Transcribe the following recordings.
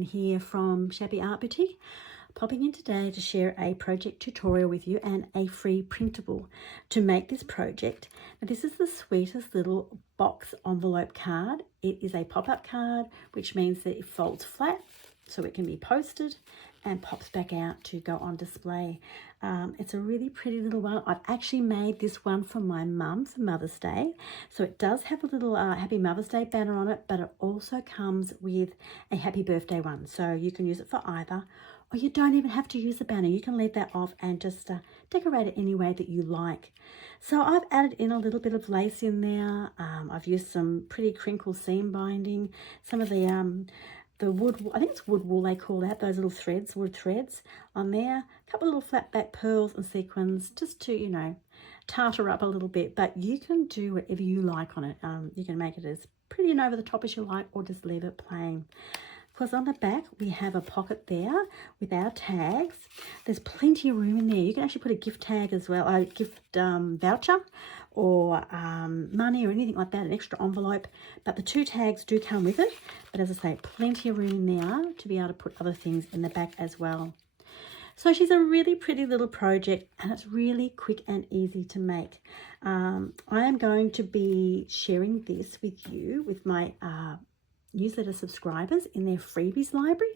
Jan here from Shabby Art Boutique, popping in today to share a project tutorial with you and a free printable to make this project. Now this is the sweetest little box envelope card. It is a pop-up card, which means that it folds flat so it can be posted and pops back out to go on display. It's a really pretty little one. I've actually made this one for my mum for Mother's Day. So it does have a little Happy Mother's Day banner on it, but it also comes with a Happy Birthday one. So you can use it for either, or you don't even have to use the banner. You can leave that off and just decorate it any way that you like. So I've added in a little bit of lace in there. I've used some pretty crinkle seam binding, some of the wood, I think it's wood wool they call that, those little threads, wood threads on there. A couple of little flat back pearls and sequins just to, you know, tartar up a little bit, but you can do whatever you like on it. You can make it as pretty and over the top as you like, or just leave it plain. Because on the back we have a pocket there with our tags. There's plenty of room in there. You can actually put a gift tag as well, a gift voucher or money or anything like that, an extra envelope. But the two tags do come with it. But as I say, plenty of room in there to be able to put other things in the back as well. So she's a really pretty little project and it's really quick and easy to make. I am going to be sharing this with you, with my newsletter subscribers in their freebies library.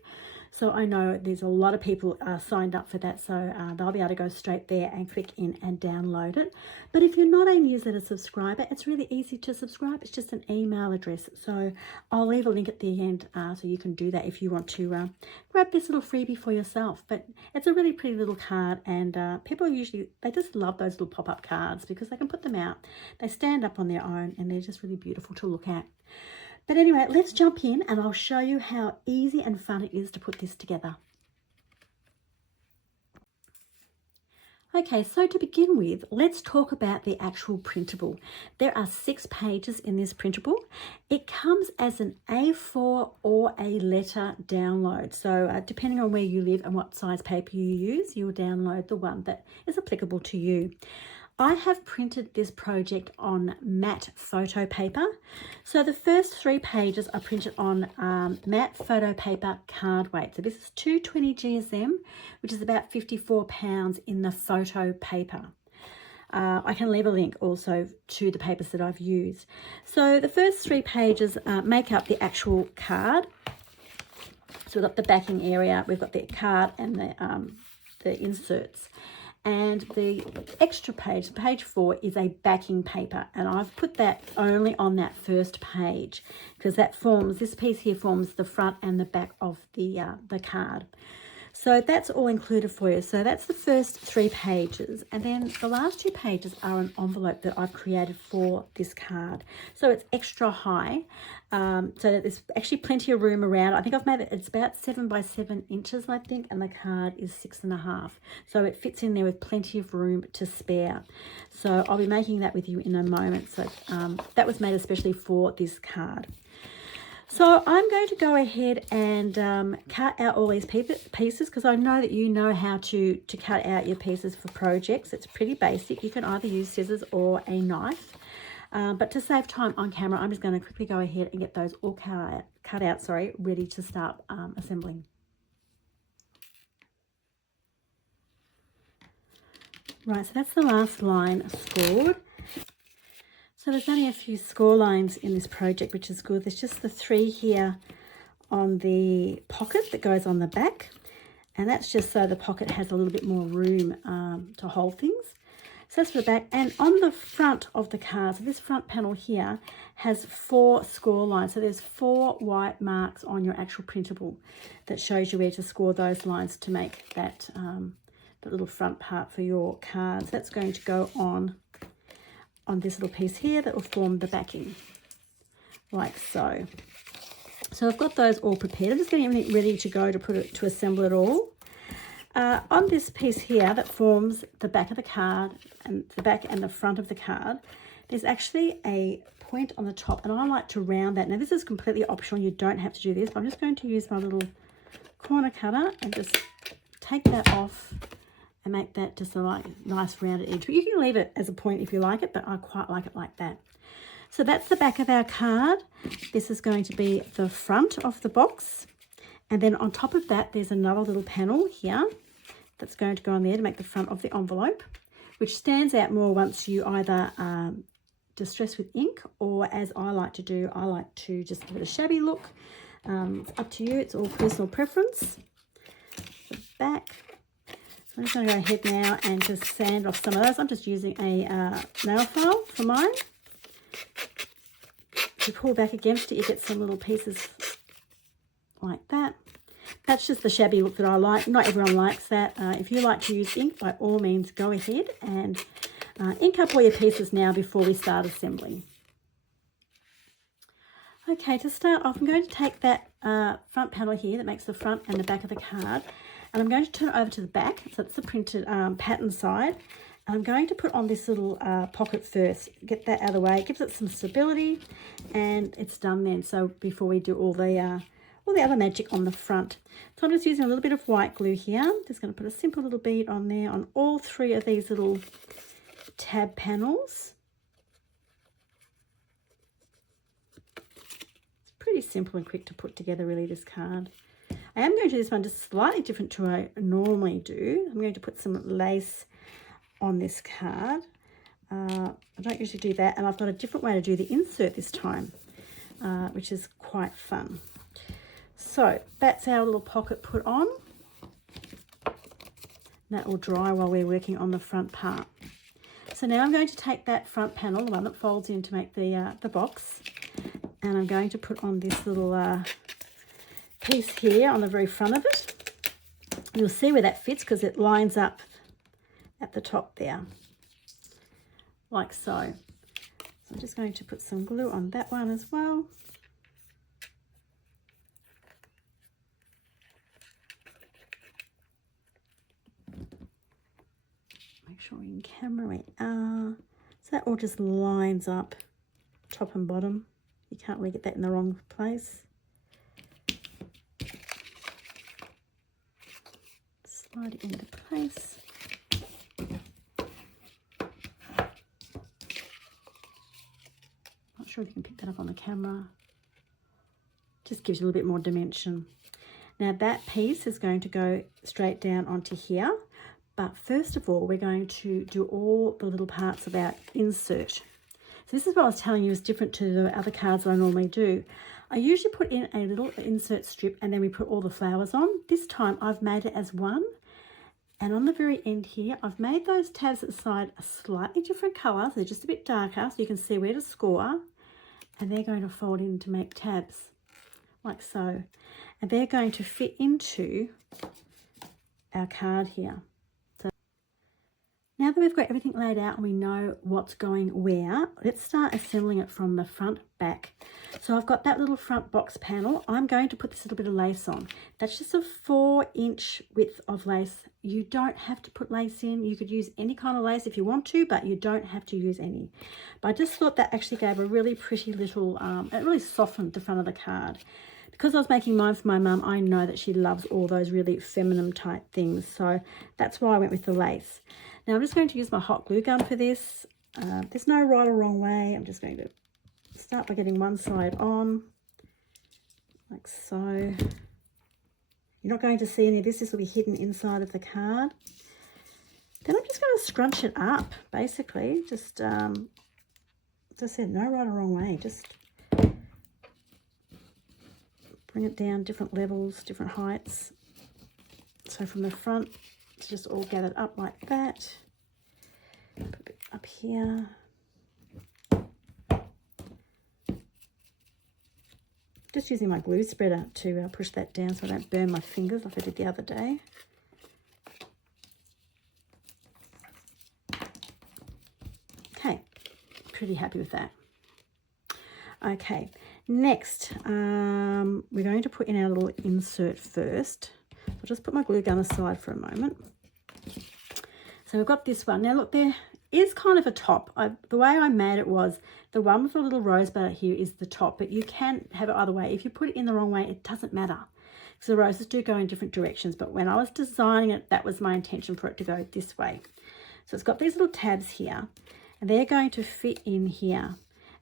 So I know there's a lot of people signed up for that, so they'll be able to go straight there and click in and download it. But if you're not a newsletter subscriber, it's really easy to subscribe. It's just an email address. So I'll leave a link at the end so you can do that if you want to grab this little freebie for yourself. But it's a really pretty little card, and people usually, they just love those little pop-up cards because they can put them out. They stand up on their own and they're just really beautiful to look at. But anyway, let's jump in and I'll show you how easy and fun it is to put this together. Okay, so to begin with, let's talk about the actual printable. There are 6 pages in this printable. It comes as an A4 or a letter download. So depending on where you live and what size paper you use, you'll download the one that is applicable to you. I have printed this project on matte photo paper. So the first 3 pages are printed on matte photo paper card weight. So this is 220 GSM, which is about 54 pounds in the photo paper. I can leave a link also to the papers that I've used. So the first 3 pages make up the actual card. So we've got the backing area, we've got the card and the inserts. And the extra page, page 4, is a backing paper, and I've put that only on that first page because that forms, this piece here forms the front and the back of the card. So that's all included for you. So that's the first 3 pages, and then the last 2 pages are an envelope that I've created for this card. So it's extra high, so that there's actually plenty of room around. I think I've made it, it's about 7 by 7 inches, I think, and the card is 6.5. So it fits in there with plenty of room to spare. So I'll be making that with you in a moment. So that was made especially for this card. So I'm going to go ahead and cut out all these pieces because I know that you know how to cut out your pieces for projects. It's pretty basic. You can either use scissors or a knife. But to save time on camera, I'm just going to quickly go ahead and get those all cut out, ready to start assembling. Right, so that's the last line scored. So there's only a few score lines in this project, which is good. There's just the 3 here on the pocket that goes on the back. And that's just so the pocket has a little bit more room to hold things. So that's for the back. And on the front of the card, so this front panel here has 4 score lines. So there's 4 white marks on your actual printable that shows you where to score those lines to make that the little front part for your cards. That's going to go on this little piece here that will form the backing, like so. So I've got those all prepared. I'm just getting everything ready to go to assemble it all. On this piece here that forms the back of the card and the back and the front of the card, there's actually a point on the top, and I like to round that. Now this is completely optional, you don't have to do this, but I'm just going to use my little corner cutter and just take that off and make that just a nice rounded edge. But you can leave it as a point if you like it, but I quite like it like that. So that's the back of our card. This is going to be the front of the box. And then on top of that, there's another little panel here that's going to go on there to make the front of the envelope, which stands out more once you either distress with ink, or as I like to do, I like to just give it a shabby look. It's up to you, it's all personal preference. The back. So I'm just going to go ahead now and just sand off some of those. I'm just using a nail file for mine. If you pull back against it, you get some little pieces like that. That's just the shabby look that I like. Not everyone likes that. If you like to use ink, by all means, go ahead and ink up all your pieces now before we start assembling. Okay, to start off, I'm going to take that front panel here that makes the front and the back of the card, and I'm going to turn it over to the back, so it's the printed pattern side. And I'm going to put on this little pocket first, get that out of the way. It gives it some stability, and it's done then. So before we do all the other magic on the front. So I'm just using a little bit of white glue here. I'm just going to put a simple little bead on there on all three of these little tab panels. It's pretty simple and quick to put together, really, this card. I am going to do this one just slightly different to what I normally do. I'm going to put some lace on this card. I don't usually do that, and I've got a different way to do the insert this time, which is quite fun. So that's our little pocket put on. That will dry while we're working on the front part. So now I'm going to take that front panel, the one that folds in to make the box, and I'm going to put on this little piece here on the very front of it. You'll see where that fits because it lines up at the top there, like so. So I'm just going to put some glue on that one as well. Make sure we can camera it. So that all just lines up top and bottom. You can't really get that in the wrong place. Slide it into place. Not sure if you can pick that up on the camera. Just gives you a little bit more dimension. Now that piece is going to go straight down onto here. But first of all, we're going to do all the little parts of our insert. So this is what I was telling you is different to the other cards that I normally do. I usually put in a little insert strip and then we put all the flowers on. This time I've made it as one. And on the very end here, I've made those tabs at the side a slightly different colour. So they're just a bit darker so you can see where to score. And they're going to fold in to make tabs, like so. And they're going to fit into our card here. Now that we've got everything laid out and we know what's going where, let's start assembling it from the front back. So I've got that little front box panel. I'm going to put this little bit of lace on. That's just a 4-inch width of lace. You don't have to put lace in. You could use any kind of lace if you want to, but you don't have to use any. But I just thought that actually gave a really pretty little, it really softened the front of the card. Because I was making mine for my mum, I know that she loves all those really feminine type things. So that's why I went with the lace. Now I'm just going to use my hot glue gun for this. There's no right or wrong way. I'm just going to start by getting one side on, like so. You're not going to see any of this. This will be hidden inside of the card. Then I'm just going to scrunch it up, basically. Just, as I said, no right or wrong way. Just bring it down different levels, different heights. So from the front, it's just all gathered up like that. Put a bit up here. Just using my glue spreader to push that down so I don't burn my fingers like I did the other day. Okay, pretty happy with that. Okay, next we're going to put in our little insert first. I'll just put my glue gun aside for a moment. So we've got this one. Now look, there is kind of a top. The way I made it was the one with the little rosebud here is the top, but you can have it either way. If you put it in the wrong way, it doesn't matter. So the roses do go in different directions, but when I was designing it, that was my intention for it to go this way. So it's got these little tabs here, and they're going to fit in here.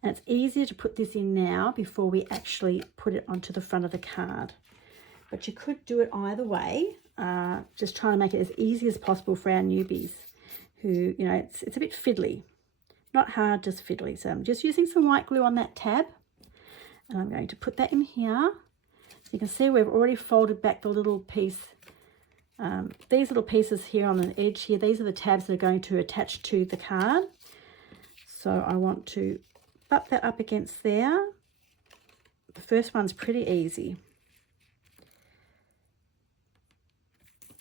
And it's easier to put this in now before we actually put it onto the front of the card, but you could do it either way. Just trying to make it as easy as possible for our newbies who, you know, it's a bit fiddly. Not hard, just fiddly. So I'm just using some white glue on that tab, and I'm going to put that in here. So you can see we've already folded back the little piece. These little pieces here on the edge here, these are the tabs that are going to attach to the card. So I want to butt that up against there. The first one's pretty easy.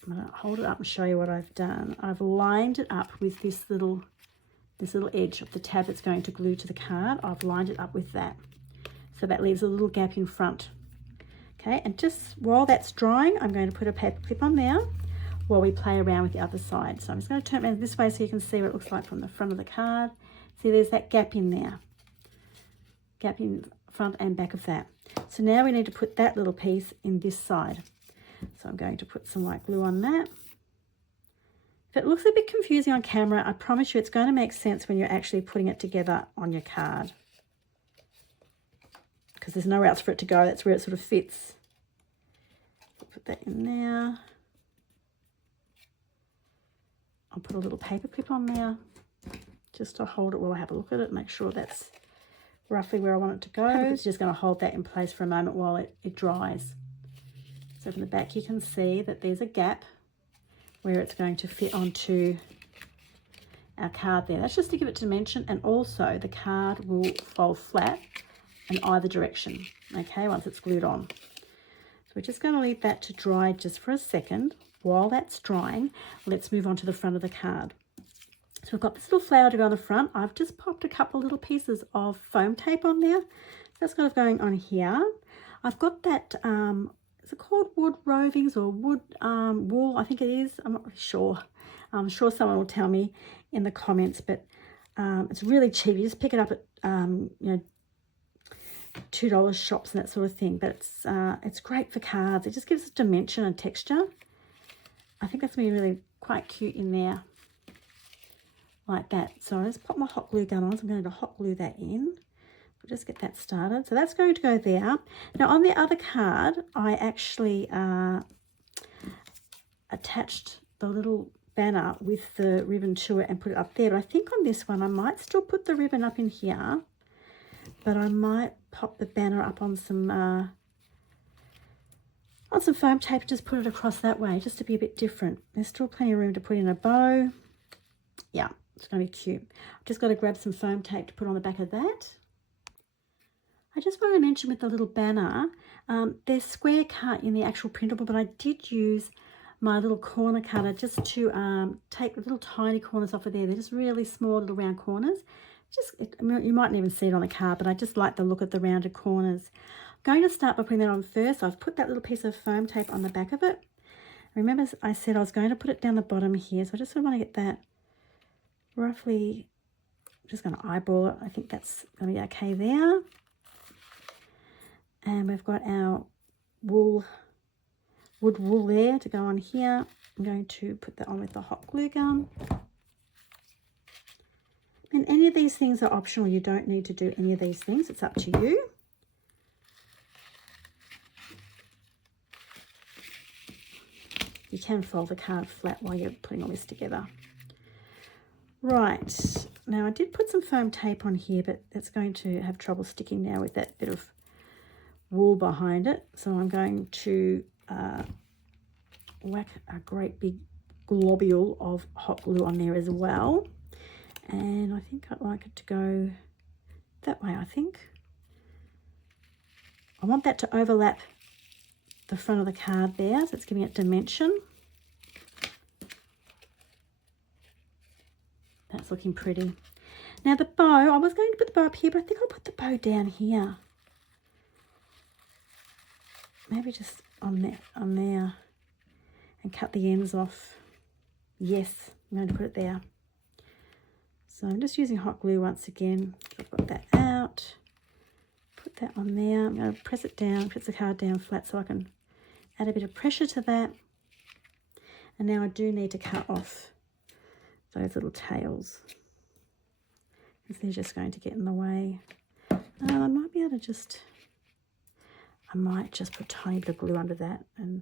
I'm going to hold it up and show you what I've done. I've lined it up with this little edge of the tab that's going to glue to the card. I've lined it up with that. So that leaves a little gap in front. Okay, and just while that's drying, I'm going to put a paper clip on there while we play around with the other side. So I'm just going to turn it this way so you can see what it looks like from the front of the card. See, there's that gap in there. Gap in front and back of that. So now we need to put that little piece in this side. So I'm going to put some white glue on that. If it looks a bit confusing on camera, I promise you it's going to make sense when you're actually putting it together on your card. Because there's nowhere else for it to go. That's where it sort of fits. I'll put that in there. I'll put a little paper clip on there just to hold it while I have a look at it, make sure that's roughly where I want it to go. It's just going to hold that in place for a moment while it dries. So from the back you can see that there's a gap where it's going to fit onto our card there. That's just to give it dimension, and also the card will fold flat in either direction, okay, once it's glued on. So we're just going to leave that to dry just for a second. While that's drying, let's move on to the front of the card. So we've got this little flower to go on the front. I've just popped a couple of little pieces of foam tape on there. That's kind of going on here. I've got that, is it called wood rovings or wood wool? I think it is. I'm not really sure. I'm sure someone will tell me in the comments, but it's really cheap. You just pick it up at, you know, $2 shops and that sort of thing. But it's great for cards. It just gives it dimension and texture. I think that's going to be really quite cute in there, like that. So I just pop my hot glue gun on. So I'm going to hot glue that in. We'll just get that started. So that's going to go there. Now on the other card, I actually attached the little banner with the ribbon to it and put it up there. But I think on this one, I might still put the ribbon up in here, but I might pop the banner up on some foam tape, just put it across that way, just to be a bit different. There's still plenty of room to put in a bow. Yeah, it's going to be cute. I've just got to grab some foam tape to put on the back of that. I just want to mention with the little banner, they're square cut in the actual printable, but I did use my little corner cutter just to take the little tiny corners off of there. They're just really small little round corners. I mean, you mightn't even see it on the card, but I just like the look of the rounded corners. I'm going to start by putting that on first. I've put that little piece of foam tape on the back of it. Remember I said I was going to put it down the bottom here, so I just sort of want to get that roughly, I'm just going to eyeball it. I think that's going to be okay there. And we've got our wood wool there to go on here. I'm going to put that on with the hot glue gun. And any of these things are optional. You don't need to do any of these things. It's up to you. You can fold the card flat while you're putting all this together. Right, now I did put some foam tape on here, but it's going to have trouble sticking now with that bit of wool behind it. So I'm going to whack a great big globule of hot glue on there as well. And I think I'd like it to go that way, I think. I want that to overlap the front of the card there, so it's giving it dimension. That's looking pretty. Now the bow, I was going to put the bow up here, but I think I'll put the bow down here. Maybe just on there and cut the ends off. Yes, I'm going to put it there. So I'm just using hot glue once again. I've got that out. Put that on there. I'm going to press it down, press the card down flat so I can add a bit of pressure to that. And now I do need to cut off those little tails, because they're just going to get in the way. I might be able to just I might just put a tiny bit of glue under that. And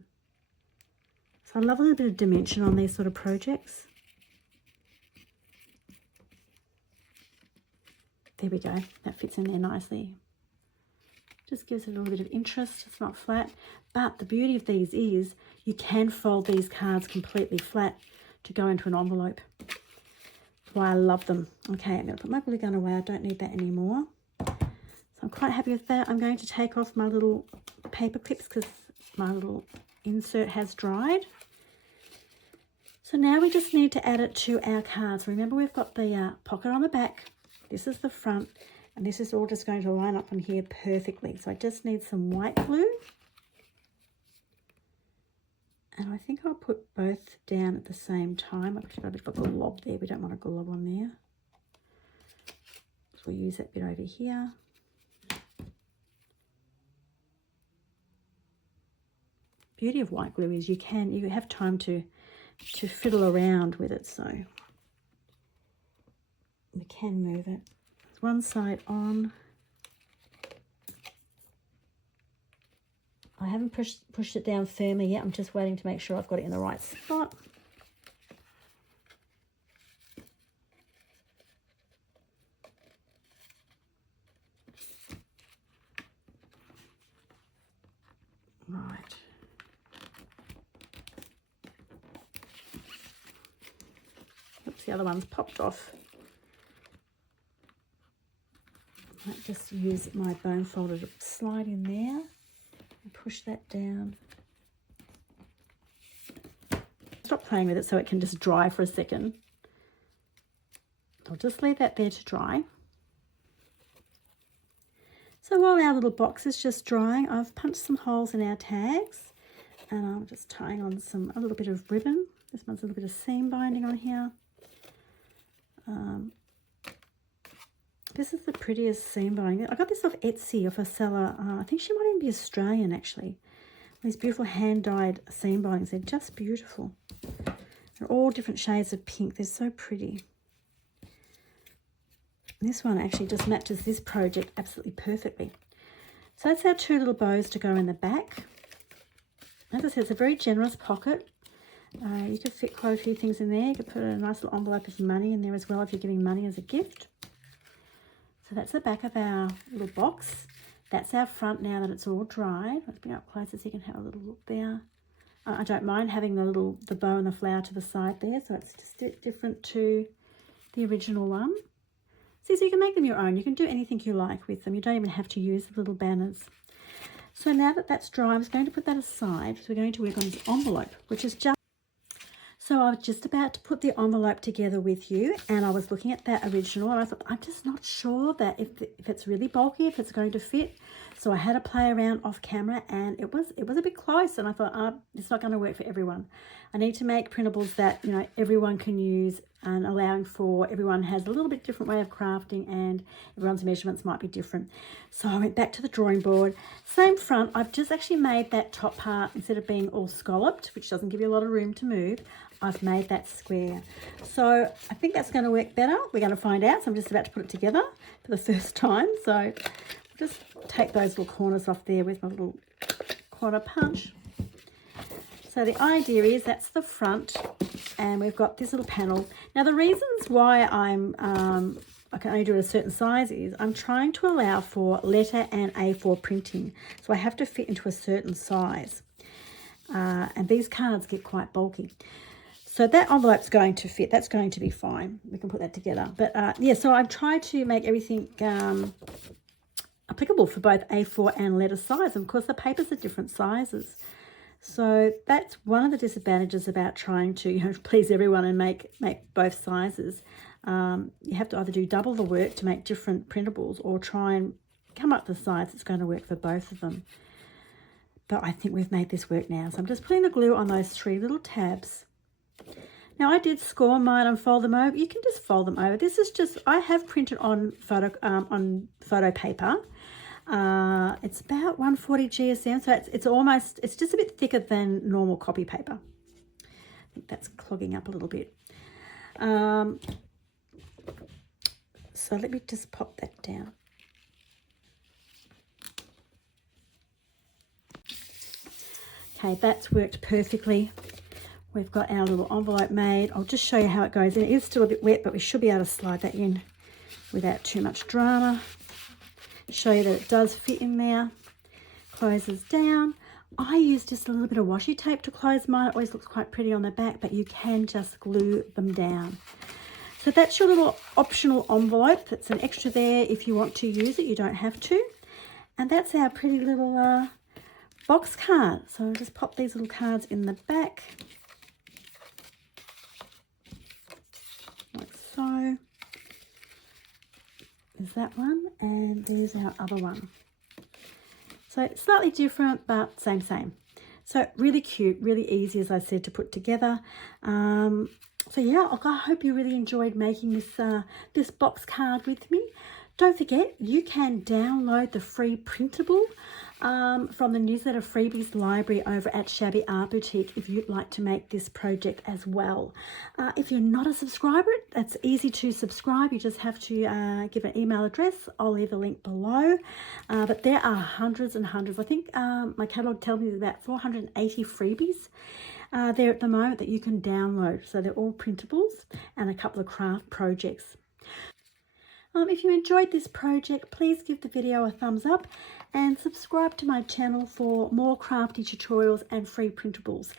so I love a little bit of dimension on these sort of projects. There we go, that fits in there nicely. Just gives it a little bit of interest, it's not flat. But the beauty of these is you can fold these cards completely flat to go into an envelope. That's why I love them. Okay, I'm gonna put my glue gun away, I don't need that anymore. So I'm quite happy with that. I'm going to take off my little paper clips because my little insert has dried. So now we just need to add it to our cards. Remember, we've got the pocket on the back. This is the front, and this is all just going to line up on here perfectly. So I just need some white glue. And I think I'll put both down at the same time. I've actually got a bit of a glob there. We don't want a glob on there. So we'll use that bit over here. Beauty of white glue is you have time to fiddle around with it, so we can move it. One side on. I haven't pushed it down firmly yet. I'm just waiting to make sure I've got it in the right spot. Right. Oops, the other one's popped off. I might just use my bone folder to slide in there and push that down. Stop playing with it so it can just dry for a second. I'll just leave that there to dry. So while our little box is just drying, I've punched some holes in our tags and I'm just tying on a little bit of ribbon. This one's a little bit of seam binding on here. This is the prettiest seam binding. I got this off Etsy, off a seller. I think she might even be Australian, actually. These beautiful hand-dyed seam bindings. They're just beautiful. They're all different shades of pink. They're so pretty. This one actually just matches this project absolutely perfectly. So that's our two little bows to go in the back. As I said, it's a very generous pocket. You could fit quite a few things in there. You could put a nice little envelope of money in there as well if you're giving money as a gift. So that's the back of our little box. That's our front now that it's all dried. Let's bring it up closer so you can have a little look there. I don't mind having the bow and the flower to the side there, so it's just a bit different to the original one. See, so you can make them your own. You can do anything you like with them. You don't even have to use the little banners. So now that that's dry, I'm just going to put that aside. So we're going to work on this envelope, which is just... So I was just about to put the envelope together with you, and I was looking at that original, and I thought, I'm just not sure that if it's really bulky, if it's going to fit. So I had to play around off camera, and it was a bit close, and I thought, it's not going to work for everyone. I need to make printables that, you know, everyone can use, and allowing for everyone has a little bit different way of crafting, and everyone's measurements might be different. So I went back to the drawing board. Same front. I've just actually made that top part, instead of being all scalloped, which doesn't give you a lot of room to move, I've made that square. So I think that's going to work better. We're going to find out. So I'm just about to put it together for the first time. So just take those little corners off there with my little corner punch. So the idea is that's the front, and we've got this little panel. Now the reasons why I can only do it a certain size is I'm trying to allow for letter and A4 printing. So I have to fit into a certain size. And these cards get quite bulky. So that envelope's going to fit. That's going to be fine. We can put that together. But yeah, so I've tried to make everything applicable for both A4 and letter size. And of course, the papers are different sizes. So that's one of the disadvantages about trying to, you know, please everyone and make both sizes. You have to either do double the work to make different printables, or try and come up with a size that's going to work for both of them. But I think we've made this work now. So I'm just putting the glue on those three little tabs. Now I did score mine and fold them over. You can just fold them over. This is just, I have printed on photo paper. It's about 140 GSM, so it's just a bit thicker than normal copy paper. I think that's clogging up a little bit. So let me just pop that down. Okay, that's worked perfectly. We've got our little envelope made. I'll just show you how it goes in. It is still a bit wet, but we should be able to slide that in without too much drama. Show you that it does fit in there. Closes down. I use just a little bit of washi tape to close mine. It always looks quite pretty on the back, but you can just glue them down. So that's your little optional envelope. That's an extra there if you want to use it. You don't have to. And that's our pretty little box card. So I'll just pop these little cards in the back. Like so. There's that one, and there's our other one. So slightly different, but same. So really cute, really easy, as I said, to put together. So yeah, I hope you really enjoyed making this box card with me. Don't forget, you can download the free printable from the newsletter freebies library over at Shabby Art Boutique if you'd like to make this project as well. If you're not a subscriber, it's easy to subscribe. You just have to give an email address. I'll leave a link below. But there are hundreds and hundreds. I think my catalogue tells me there's about 480 freebies there at the moment that you can download. So they're all printables and a couple of craft projects. If you enjoyed this project, please give the video a thumbs up and subscribe to my channel for more crafty tutorials and free printables.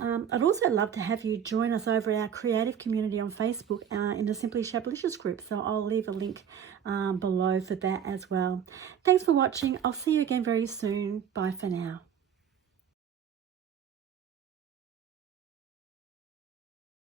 I'd also love to have you join us over at our creative community on Facebook in the Simply Shablicious group. So I'll leave a link below for that as well. Thanks for watching. I'll see you again very soon. Bye for now.